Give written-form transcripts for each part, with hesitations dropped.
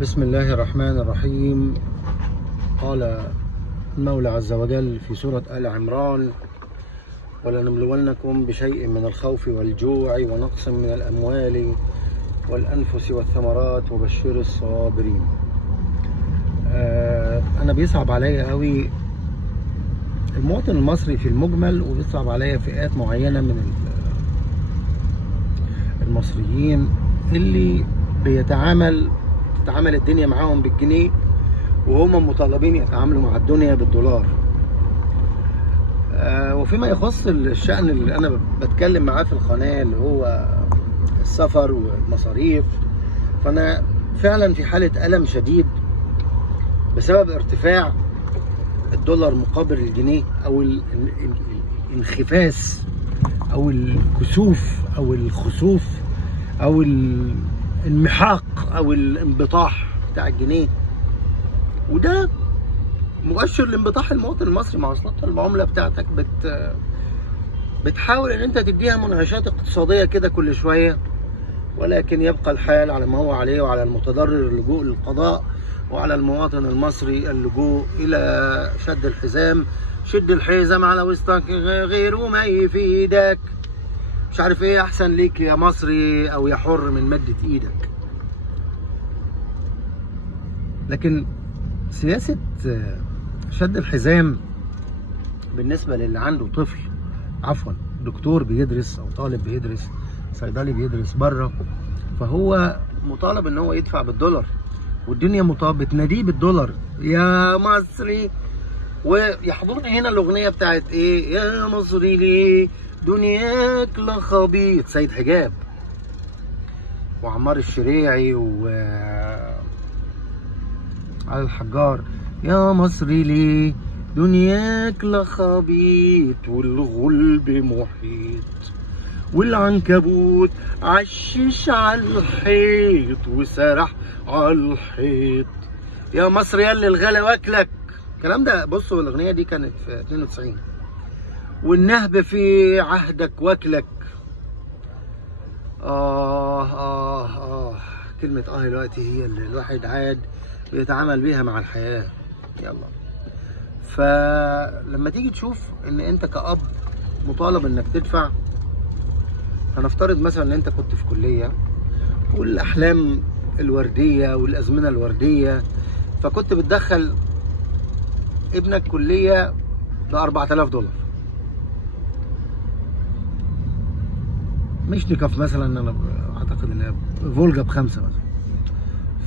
بسم الله الرحمن الرحيم. قال المولى عز وجل في سورة آل عمران: ولنبلونكم بشيء من الخوف والجوع ونقص من الأموال والأنفس والثمرات وبشر الصابرين. أنا بيصعب عليا قوي المواطن المصري في المجمل، وبيصعب عليا فئات معينة من المصريين اللي تتعامل الدنيا معاهم بالجنيه، وهم مطالبين يتعاملوا مع الدنيا بالدولار. وفيما يخص الشأن اللي أنا بتكلم معاه في القناة اللي هو السفر والمصاريف، فأنا فعلا في حالة ألم شديد بسبب ارتفاع الدولار مقابل الجنيه، أو الانخفاس أو الكسوف أو الخسوف أو المحاق أو الانبطاح بتاع الجنيه. وده مؤشر لانبطاح المواطن المصري. مع وصلت العملة بتاعتك بتحاول ان انت تديها منعشات اقتصادية كده كل شوية، ولكن يبقى الحال على ما هو عليه، وعلى المتضرر اللجوء للقضاء، وعلى المواطن المصري اللجوء الى شد الحزام. شد الحزام على وسطك غيره ما يفيدك، مش عارف ايه احسن ليك يا مصري او يا حر من مدة ايدك. لكن سياسة شد الحزام بالنسبة للي عنده طفل، عفوا دكتور بيدرس او طالب بيدرس، صيدلي بيدرس بره، فهو مطالب ان هو يدفع بالدولار، والدنيا بتناديه بالدولار يا مصري. ويحضرني هنا الاغنية بتاعت ايه؟ يا مصري ليه دنياك لخبيط، سيد حجاب وعمار الشريعي على الحجار. يا مصري ليه دنياك لخبيط، والغلب محيط، والعنكبوت عشش على الحيط وسرح على الحيط. يا مصر يا اللي الغلا واكلك. الكلام ده بصوا الاغنيه دي كانت في 92. والنهب في عهدك واكلك. كلمة دلوقتي هي اللي الواحد عاد بيتعامل بيها مع الحياة. يلا، فلما تيجي تشوف ان انت كأب مطالب انك تدفع، هنفترض مثلا ان انت كنت في كلية والاحلام الوردية والازمنة الوردية، فكنت بتدخل ابنك كلية ب $4000، مش نكف مثلا، انا اعتقد ان فولجا ب5 مثلا.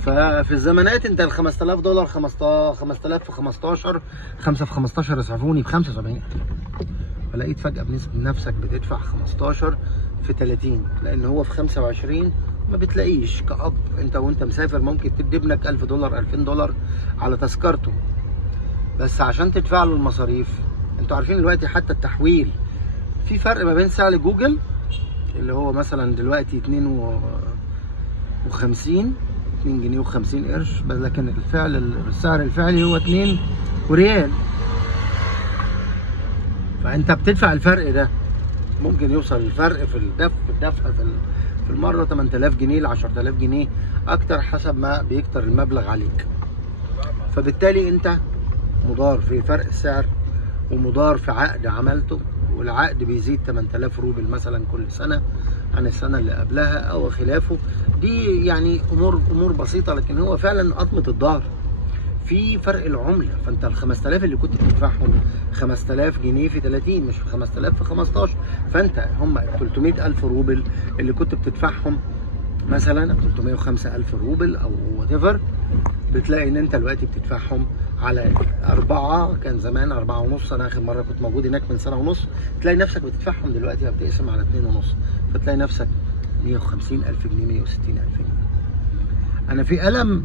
ففي الزمانات انت $5000 5000 في 15 5 في 15 يسعفوني ب75. فلقيت فجأة بنسبة نفسك بتدفع 15 في 30، لان هو في 25 ما بتلاقيش كأب. انت وانت مسافر ممكن تدي ابنك $1000 $2000 على تذكرته، بس عشان تدفع له المصاريف. انتوا عارفين دلوقتي حتى التحويل في فرق ما بين سعر جوجل اللي هو مثلا دلوقتي 2 جنيه و50 قرش، لكن السعر الفعلي هو 2 وريال. فانت بتدفع الفرق ده، ممكن يوصل الفرق في الدفع في المره 8000 جنيه ل 10000 جنيه اكتر، حسب ما بيكتر المبلغ عليك. فبالتالي انت مضار في فرق السعر، ومضار في عقد عملته، والعقد بيزيد 8000 روبل مثلا كل سنه عن السنه اللي قبلها او خلافه. دي يعني امور بسيطه، لكن هو فعلا قطمه الظهر في فرق العمله. فانت ال 5000 اللي كنت بتدفعهم 5000 جنيه في 30، مش 5000 في 15. فانت هم 300000 روبل اللي كنت بتدفعهم مثلا 305000 روبل او وات ايفر، بتلاقي ان انت دلوقتي بتدفعهم على 4. كان زمان 4.5. انا اخر مره كنت موجود هناك من سنه ونص، تلاقي نفسك بتدفعهم دلوقتي بتقسم على 2.5، فتلاقي نفسك 150000 جنيه 160000 جنيه. انا في ألم،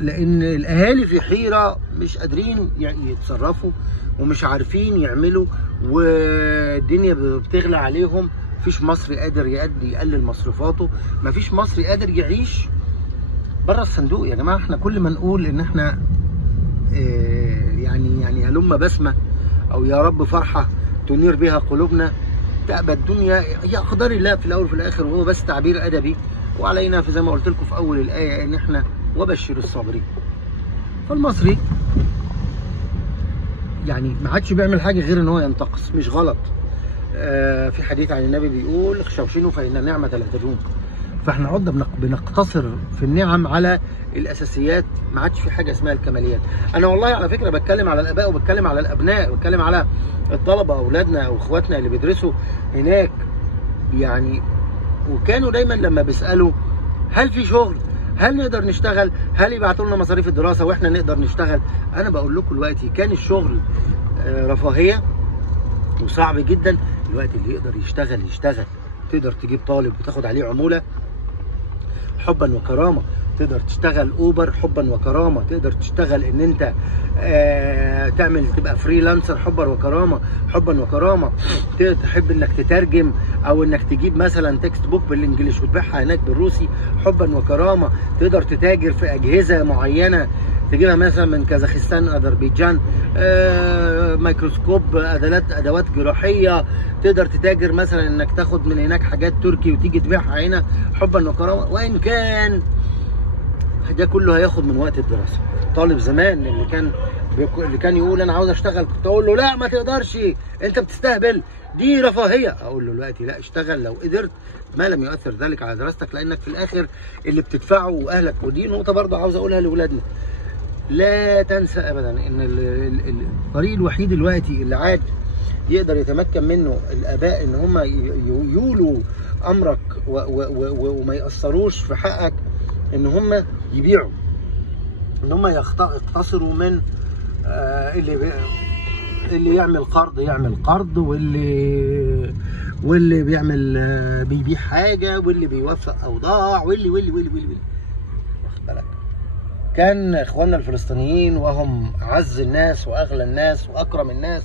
لان الاهالي في حيره، مش قادرين يتصرفوا ومش عارفين يعملوا، والدنيا بتغلى عليهم. مفيش مصري قادر يقلل مصروفاته، مفيش مصري قادر يعيش بره الصندوق. يا جماعه احنا كل ما نقول ان احنا يعني هلم بسمه او يا رب فرحه تنير بها قلوبنا، تأبى الدنيا. هي اقدار الله في الاول وفي الاخر، وهو بس تعبير ادبي. وعلينا في زي ما قلت لكم في اول الايه ان احنا وبشر الصابرين. فالمصري يعني ما عادش بيعمل حاجه غير ان هو ينتقص. مش غلط، في حديث عن النبي بيقول شوشنوا فان النعمه لا تدوم. فاحنا عدنا بنقتصر في النعم على الاساسيات، ما عادش في حاجه اسمها الكماليات. انا والله على فكره بتكلم على الاباء وبتكلم على الابناء، بتكلم على الطلبه اولادنا او اخواتنا اللي بيدرسوا هناك يعني. وكانوا دايما لما بيسالوا هل في شغل، هل نقدر نشتغل، هل يبعتوا لنا مصاريف الدراسه واحنا نقدر نشتغل، انا بقول لكم دلوقتي كان الشغل رفاهيه وصعب جدا. دلوقتي اللي يقدر يشتغل يشتغل. تقدر تجيب طالب وتاخد عليه عموله حبا وكرامه، تقدر تشتغل اوبر حبا وكرامه، تقدر تشتغل ان انت تبقى فريلانسر حبا وكرامه، حبا وكرامه. تقدر تحب انك تترجم او انك تجيب مثلا تكست بوك بالانجليش وتبيعها هناك بالروسي حبا وكرامه. تقدر تتاجر في اجهزه معينه تجيبها مثلا من كازاخستان، اذربيجان، ميكروسكوب، ادوات جراحيه. تقدر تتاجر مثلا انك تاخد من هناك حاجات تركي وتيجي تبيعها هنا حبا وكرامه. وان كان ده كله هياخد من وقت الدراسه. طالب زمان اللي كان يقول انا عاوز اشتغل، كنت اقول له لا ما تقدرش، انت بتستهبل، دي رفاهيه. اقول له دلوقتي لا، اشتغل لو قدرت، ما لم يؤثر ذلك على دراستك، لانك في الاخر اللي بتدفعه واهلك. ودي نقطه برضه عاوز اقولها لاولادنا، لا تنسى ابدا ان الطريق الوحيد دلوقتي اللي عاد يقدر يتمكن منه الاباء ان هم يولوا امرك وما ياثروش في حقك، ان هم يبيعوا، ان هم يقتصروا من اللي يعمل قرض يعمل قرض، واللي بيعمل بيبيع حاجه، واللي بيوفق اوضاع، واللي واخد بالك. كان اخواننا الفلسطينيين وهم اعز الناس واغلى الناس واكرم الناس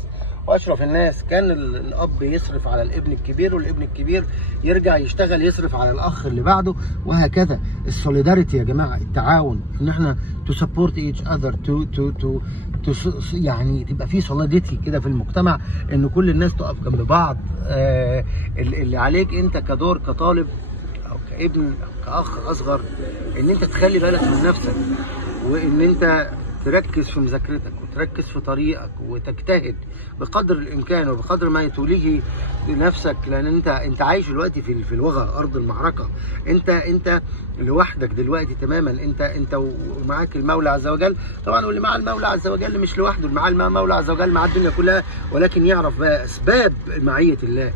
واشرف الناس، كان الاب يصرف على الابن الكبير، والابن الكبير يرجع يشتغل يصرف على الاخ اللي بعده، وهكذا. السوليداريتي يا جماعه، التعاون، ان احنا تو سبورت ايتش اذر، تو يعني تبقى في سوليديتي كده في المجتمع، ان كل الناس تقف جنب بعض. اللي عليك انت كدور كطالب او كابن او كاخ اصغر، ان انت تخلي بالك من نفسك، وان انت تركز في مذاكرتك وتركز في طريقك وتجتهد بقدر الامكان وبقدر ما توليه لنفسك، لان انت عايش دلوقتي في الوغى، ارض المعركه. انت لوحدك دلوقتي تماما، انت ومعاك المولى عز وجل. طبعا واللي مع المولى عز وجل مش لوحده، اللي مع المولى عز وجل مع الدنيا كلها، ولكن يعرف بقى اسباب معيه الله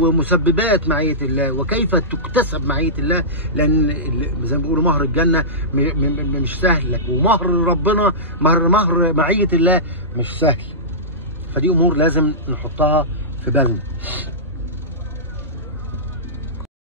ومسببات معيه الله وكيف تكتسب معيه الله، لان زي ما بيقولوا مهر الجنه مش سهل لك، ومهر ربنا مهر معيه الله مش سهل. فدي امور لازم نحطها في بالنا.